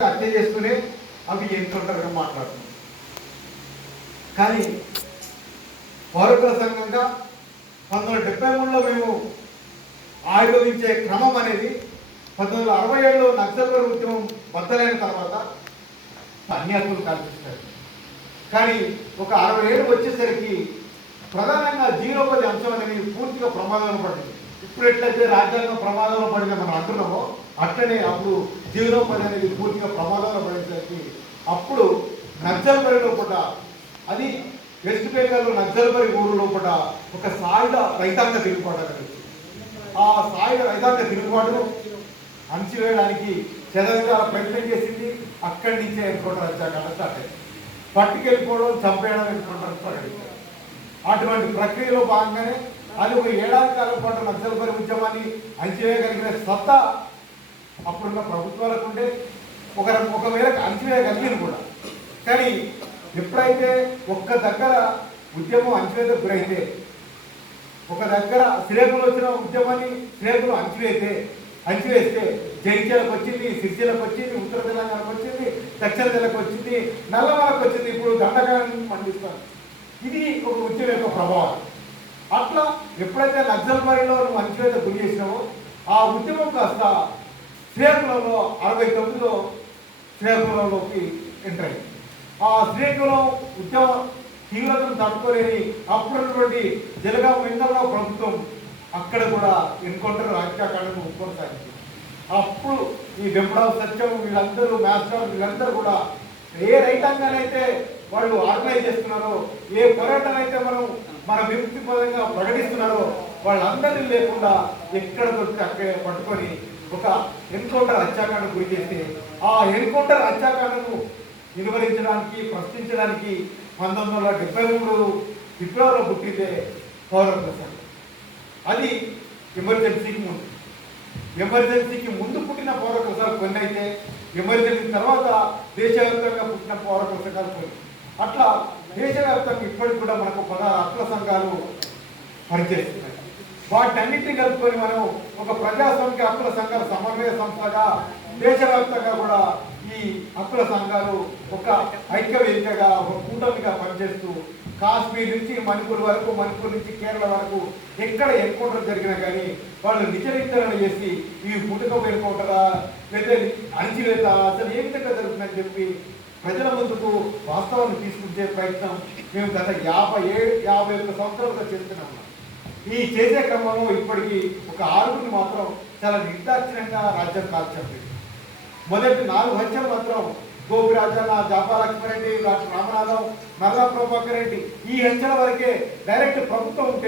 హత్య చేస్తూనే అవి ఎన్కౌంటర్గా మాట్లాడుతుంది కానీ పౌరకుల సంఘంగా పంతొమ్మిది వందల డెబ్బై మూడులో మేము ఆవిర్భవించే క్రమం అనేది పంతొమ్మిది వందల అరవై ఏడులో నక్సల్ ఉద్యమం బద్దలైన తర్వాత అన్ని కల్పిస్తారు. కానీ ఒక అరవై ఏడు వచ్చేసరికి ప్రధానంగా జీరోపతి అంశం అనేది పూర్తిగా ప్రమాదంలో పడింది ఇప్పుడు ఎట్లయితే రాజ్యాంగం ప్రమాదంలో పడింది మనం అంటున్నామో అట్లనే అప్పుడు జీవనోపాధి అనేది పూర్తిగా ప్రమాదంలో పడేసరికి అప్పుడు నక్సల్బరి లోపల అది వెస్ట్ బెంగాల్లో నక్సల్బరి ఊరు లోపల ఒక సాయుధ రైతాంగ తిరుగుబాటు అనేది ఆ సాయుధ రైతాంగ తిరుగుబాటును అణచివేయడానికి చదవంగా ప్రయత్నం చేసింది. అక్కడి నుంచే ఎన్కౌంటర్ వచ్చాక స్టార్ట్ అయింది. పట్టుకెళ్ళిపోవడం చంపేయడం ఎన్కౌంటర్ ప్రకటించారు అటువంటి ప్రక్రియలో భాగంగానే అది ఒక ఏడాది కాలం పాటు నక్సల్బరి ఉద్యమాన్ని అణచివేయగలిగిన సత్తా అప్పుడున్న ప్రభుత్వాలకు ఉండే ఒక ఒకవేళ అణచివేయగలిగింది కూడా. కానీ ఎప్పుడైతే ఒక్క దగ్గర ఉద్యమం అణచివేతకు గురైతే ఒక దగ్గర శ్రేకులు వచ్చిన ఉద్యమాన్ని శ్రేకులు అణచివేస్తే అంచివేస్తే జైత్యాలకు వచ్చింది సిరిసిలకు వచ్చింది ఉత్తర తెలంగాణకు వచ్చింది దక్షిణ తెలకు వచ్చింది నల్లమలకు వచ్చింది ఇప్పుడు దండకాన్ని పండిస్తారు. ఇది ఒక ఉద్యమం యొక్క ప్రభావం. అట్లా ఎప్పుడైతే నక్సల్ బరిలో నువ్వు అంచివేత గురి చేసినావో ఆ ఉద్యమం కాస్త శ్రీకాకుళంలో అరవై తొమ్మిదిలో శ్రీకాకుళంలోకి ఎంటర్ అయింది ఆ శ్రీకాకుళం ఉద్యమ తీవ్రతను తట్టుకోలేని అప్పుడున్నటువంటి జలగాం వెంకటరావు ప్రభుత్వం అక్కడ కూడా ఎన్కౌంటర్ రాజ్యాకాండకు కొనసాగింది అప్పుడు ఈ వెంపడావు సత్యం వీళ్ళందరూ మాస్టర్ వీళ్ళందరూ కూడా ఏ రైతాంగానైతే వాళ్ళు ఆర్గనైజ్ చేస్తున్నారో ఏ పోరాటం అయితే మనం మన విముక్తి పదంగా ప్రకటిస్తున్నారో వాళ్ళందరినీ లేకుండా ఎక్కడ దొరికితే అక్కడే పట్టుకొని ఎన్కౌంటర్ హత్యాకాండ గురి చేస్తే ఆ ఎన్కౌంటర్ హత్యాకాండను నిలువరించడానికి ప్రశ్నించడానికి పంతొమ్మిది వందల డెబ్బై మూడు ఫిబ్రవరిలో పుట్టిందే పౌర ప్రసాద్ అది ఎమర్జెన్సీకి ముందు. ఎమర్జెన్సీకి ముందు పుట్టిన పౌర ప్రసాద్ కొన్ని అయితే ఎమర్జెన్సీ తర్వాత దేశవ్యాప్తంగా పుట్టిన పౌర కోసకాలు కొన్ని. అట్లా దేశవ్యాప్తంగా ఇప్పటికి కూడా మనకు పదహారు హక్కుల సంఘాలు పనిచేస్తున్నాయి. వాటన్నిటిని కలుపుకొని మనం ఒక ప్రజాస్వామిక హక్కుల సంఘాల సమన్వయ సంస్థగా దేశవ్యాప్తంగా కూడా ఈ హక్కుల సంఘాలు ఒక ఐక్య వేదికగా ఒక కూటమిగా పనిచేస్తూ కాశ్మీర్ నుంచి మణిపూర్ వరకు మణిపూర్ నుంచి కేరళ వరకు ఎక్కడ ఎన్కౌంటర్ జరిగినా కానీ వాళ్ళు నిజ నిర్ధారణ చేసి ఈ పుట్టుక ఎన్కౌంటరా లేదా అణచివేత అసలు ఏ విధంగా జరుగుతుందని చెప్పి ప్రజల ముందుకు వాస్తవాన్ని తీసుకొచ్చే ప్రయత్నం మేము గత యాభై ఏడు యాభై ఒక్క సంవత్సరాలుగా చేస్తున్నాము ఈ చేసే క్రమంలో ఇప్పటికీ ఒక ఆరుగురిని మాత్రం చాలా నిర్దాక్షిణ్యంగా రాజ్యం కాల్చండి మొదటి నాలుగు హత్యలు మాత్రం గోపిరాజన్న జాపా లక్ష్మారెడ్డి రామనాథం నల్లా ప్రభాకర్ రెడ్డి. ఈ హత్యల వరకే డైరెక్ట్ ప్రభుత్వం ఉంటే